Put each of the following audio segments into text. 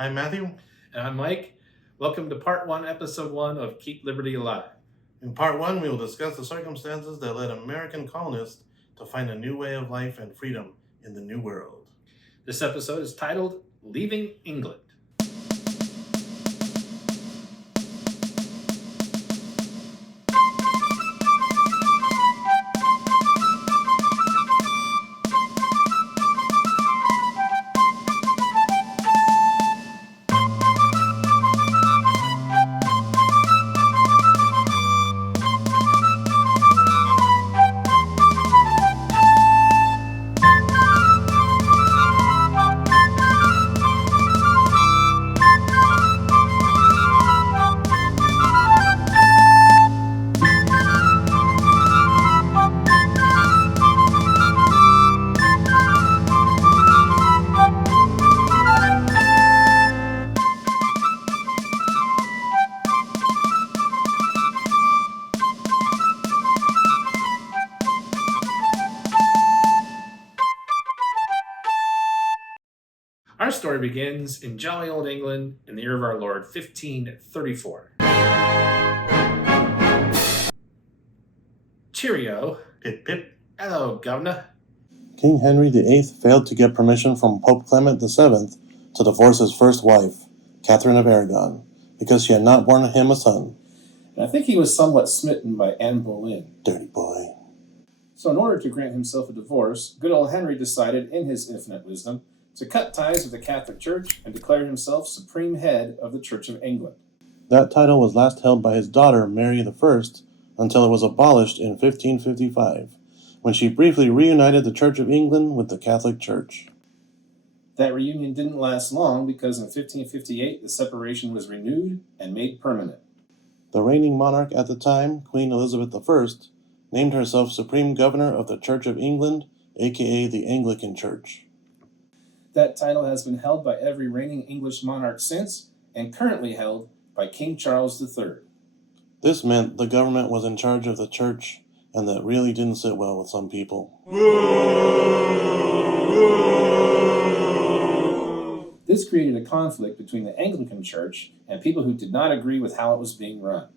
I'm Matthew. And I'm Mike. Welcome to Part 1, Episode 1 of Keep Liberty Alive. In Part 1, we will discuss the circumstances that led American colonists to find a new way of life and freedom in the New World. This episode is titled Leaving England. Our story begins in jolly old England in the year of our Lord, 1534. Cheerio. Pip pip. Hello, Governor. King Henry VIII failed to get permission from Pope Clement VII to divorce his first wife, Catherine of Aragon, because she had not borne him a son. And I think he was somewhat smitten by Anne Boleyn. Dirty boy. So in order to grant himself a divorce, good old Henry decided, in his infinite wisdom, to cut ties with the Catholic Church and declare himself supreme head of the Church of England. That title was last held by his daughter, Mary I, until it was abolished in 1555, when she briefly reunited the Church of England with the Catholic Church. That reunion didn't last long because in 1558 the separation was renewed and made permanent. The reigning monarch at the time, Queen Elizabeth I, named herself Supreme Governor of the Church of England, aka the Anglican Church. That title has been held by every reigning English monarch since, and currently held by King Charles III. This meant the government was in charge of the church, and that really didn't sit well with some people. This created a conflict between the Anglican Church and people who did not agree with how it was being run.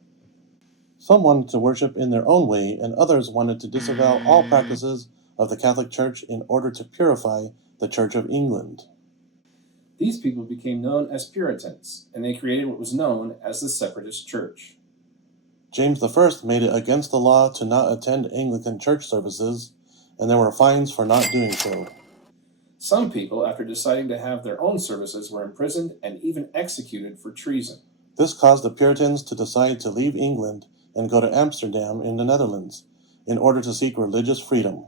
Some wanted to worship in their own way, and others wanted to disavow all practices of the Catholic Church in order to purify the Church of England. These people became known as Puritans, and they created what was known as the Separatist Church. James I made it against the law to not attend Anglican church services, and there were fines for not doing so. Some people, after deciding to have their own services, were imprisoned and even executed for treason. This caused the Puritans to decide to leave England and go to Amsterdam in the Netherlands in order to seek religious freedom.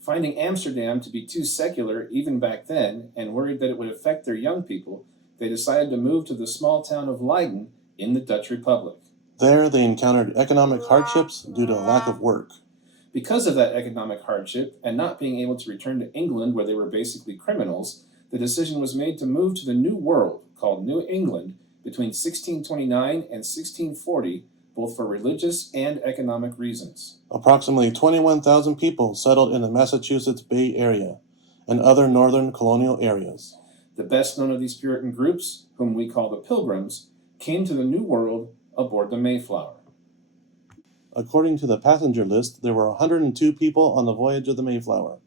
Finding Amsterdam to be too secular even back then, and worried that it would affect their young people, they decided to move to the small town of Leiden in the Dutch Republic. There they encountered economic hardships due to a lack of work. Because of that economic hardship, and not being able to return to England where they were basically criminals, the decision was made to move to the New World, called New England, between 1629 and 1640, both for religious and economic reasons. Approximately 21,000 people settled in the Massachusetts Bay Area and other northern colonial areas. The best known of these Puritan groups, whom we call the Pilgrims, came to the New World aboard the Mayflower. According to the passenger list, there were 102 people on the voyage of the Mayflower,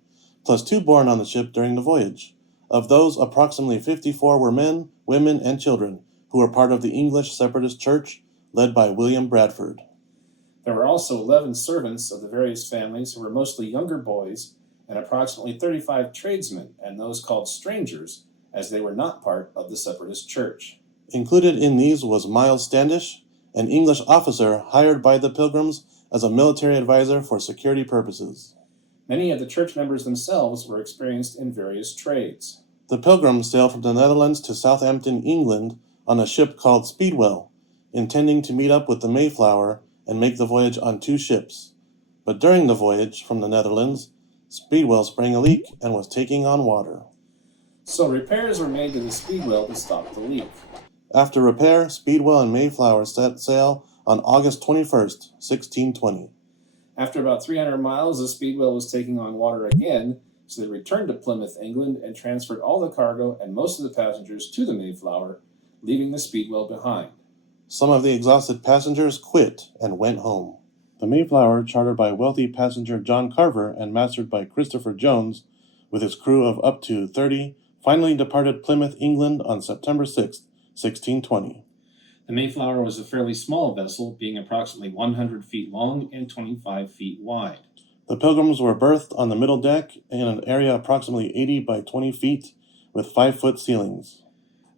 plus 2 born on the ship during the voyage. Of those, approximately 54 were men, women, and children, who were part of the English Separatist Church, led by William Bradford. There were also 11 servants of the various families who were mostly younger boys, and approximately 35 tradesmen and those called strangers, as they were not part of the Separatist Church. Included in these was Miles Standish, an English officer hired by the Pilgrims as a military advisor for security purposes. Many of the church members themselves were experienced in various trades. The Pilgrims sailed from the Netherlands to Southampton, England, on a ship called Speedwell, intending to meet up with the Mayflower and make the voyage on 2 ships. But during the voyage from the Netherlands, Speedwell sprang a leak and was taking on water. So repairs were made to the Speedwell to stop the leak. After repair, Speedwell and Mayflower set sail on August 21st, 1620. After about 300 miles, the Speedwell was taking on water again, so they returned to Plymouth, England, and transferred all the cargo and most of the passengers to the Mayflower, leaving the Speedwell behind. Some of the exhausted passengers quit and went home. The Mayflower, chartered by wealthy passenger John Carver and mastered by Christopher Jones, with his crew of up to 30, finally departed Plymouth, England on September 6, 1620. The Mayflower was a fairly small vessel, being approximately 100 feet long and 25 feet wide. The Pilgrims were berthed on the middle deck in an area approximately 80 by 20 feet with 5-foot ceilings.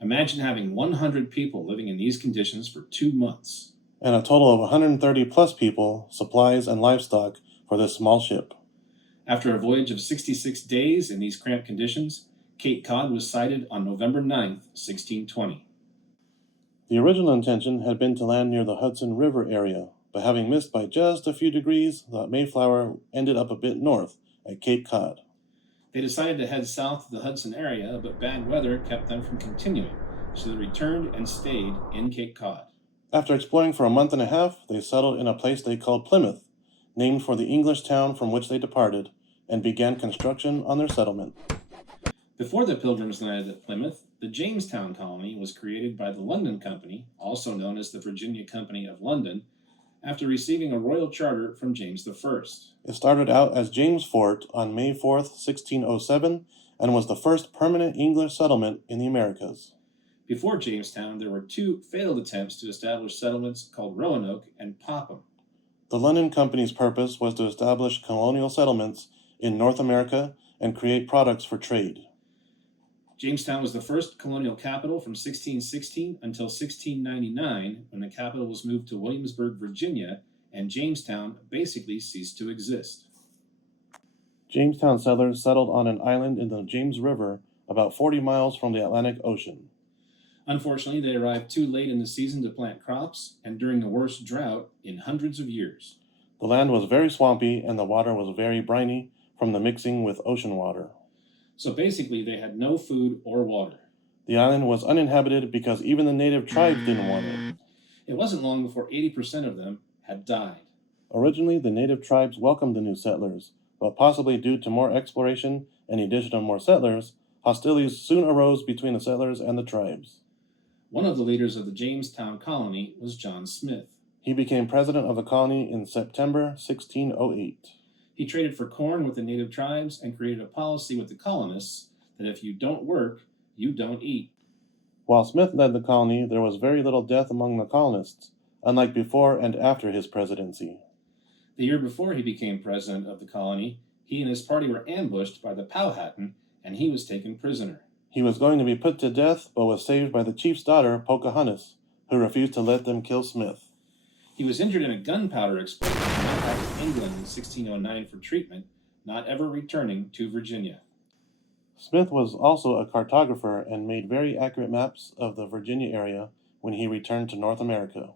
Imagine having 100 people living in these conditions for 2 months. And a total of 130 plus people, supplies, and livestock for this small ship. After a voyage of 66 days in these cramped conditions, Cape Cod was sighted on November 9, 1620. The original intention had been to land near the Hudson River area, but having missed by just a few degrees, the Mayflower ended up a bit north at Cape Cod. They decided to head south to the Hudson area, but bad weather kept them from continuing, so they returned and stayed in Cape Cod. After exploring for a month and a half, they settled in a place they called Plymouth, named for the English town from which they departed, and began construction on their settlement. Before the Pilgrims landed at Plymouth, the Jamestown colony was created by the London Company, also known as the Virginia Company of London, after receiving a royal charter from James I. It started out as James Fort on May 4th, 1607, and was the first permanent English settlement in the Americas. Before Jamestown, there were 2 failed attempts to establish settlements called Roanoke and Popham. The London Company's purpose was to establish colonial settlements in North America and create products for trade. Jamestown was the first colonial capital from 1616 until 1699, when the capital was moved to Williamsburg, Virginia, and Jamestown basically ceased to exist. Jamestown settlers settled on an island in the James River about 40 miles from the Atlantic Ocean. Unfortunately, they arrived too late in the season to plant crops, and during the worst drought in hundreds of years. The land was very swampy and the water was very briny from the mixing with ocean water. So basically, they had no food or water. The island was uninhabited because even the native tribes didn't want it. It wasn't long before 80% of them had died. Originally, the native tribes welcomed the new settlers, but possibly due to more exploration and the addition of more settlers, hostilities soon arose between the settlers and the tribes. One of the leaders of the Jamestown colony was John Smith. He became president of the colony in September 1608. He traded for corn with the native tribes and created a policy with the colonists that if you don't work, you don't eat. While Smith led the colony, there was very little death among the colonists, unlike before and after his presidency. The year before he became president of the colony, he and his party were ambushed by the Powhatan, and he was taken prisoner. He was going to be put to death, but was saved by the chief's daughter, Pocahontas, who refused to let them kill Smith. He was injured in a gunpowder explosion and went back to England in 1609 for treatment, not ever returning to Virginia. Smith was also a cartographer and made very accurate maps of the Virginia area when he returned to North America.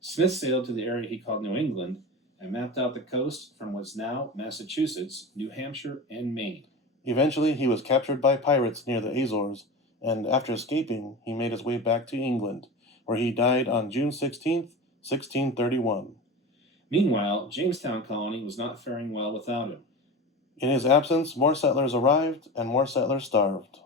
Smith sailed to the area he called New England and mapped out the coast from what's now Massachusetts, New Hampshire, and Maine. Eventually, he was captured by pirates near the Azores, and after escaping, he made his way back to England, where he died on June 16th, 1631. Meanwhile, Jamestown colony was not faring well without him. In his absence, more settlers arrived and more settlers starved.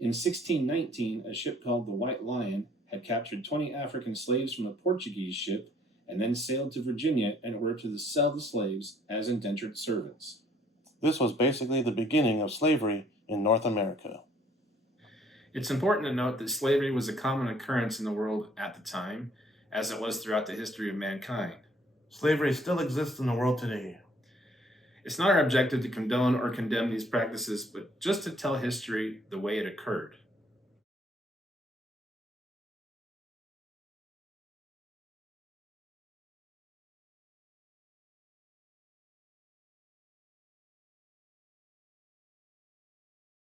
In 1619, a ship called the White Lion had captured 20 African slaves from a Portuguese ship and then sailed to Virginia in order to sell the slaves as indentured servants. This was basically the beginning of slavery in North America. It's important to note that slavery was a common occurrence in the world at the time, as it was throughout the history of mankind. Slavery still exists in the world today. It's not our objective to condone or condemn these practices, but just to tell history the way it occurred.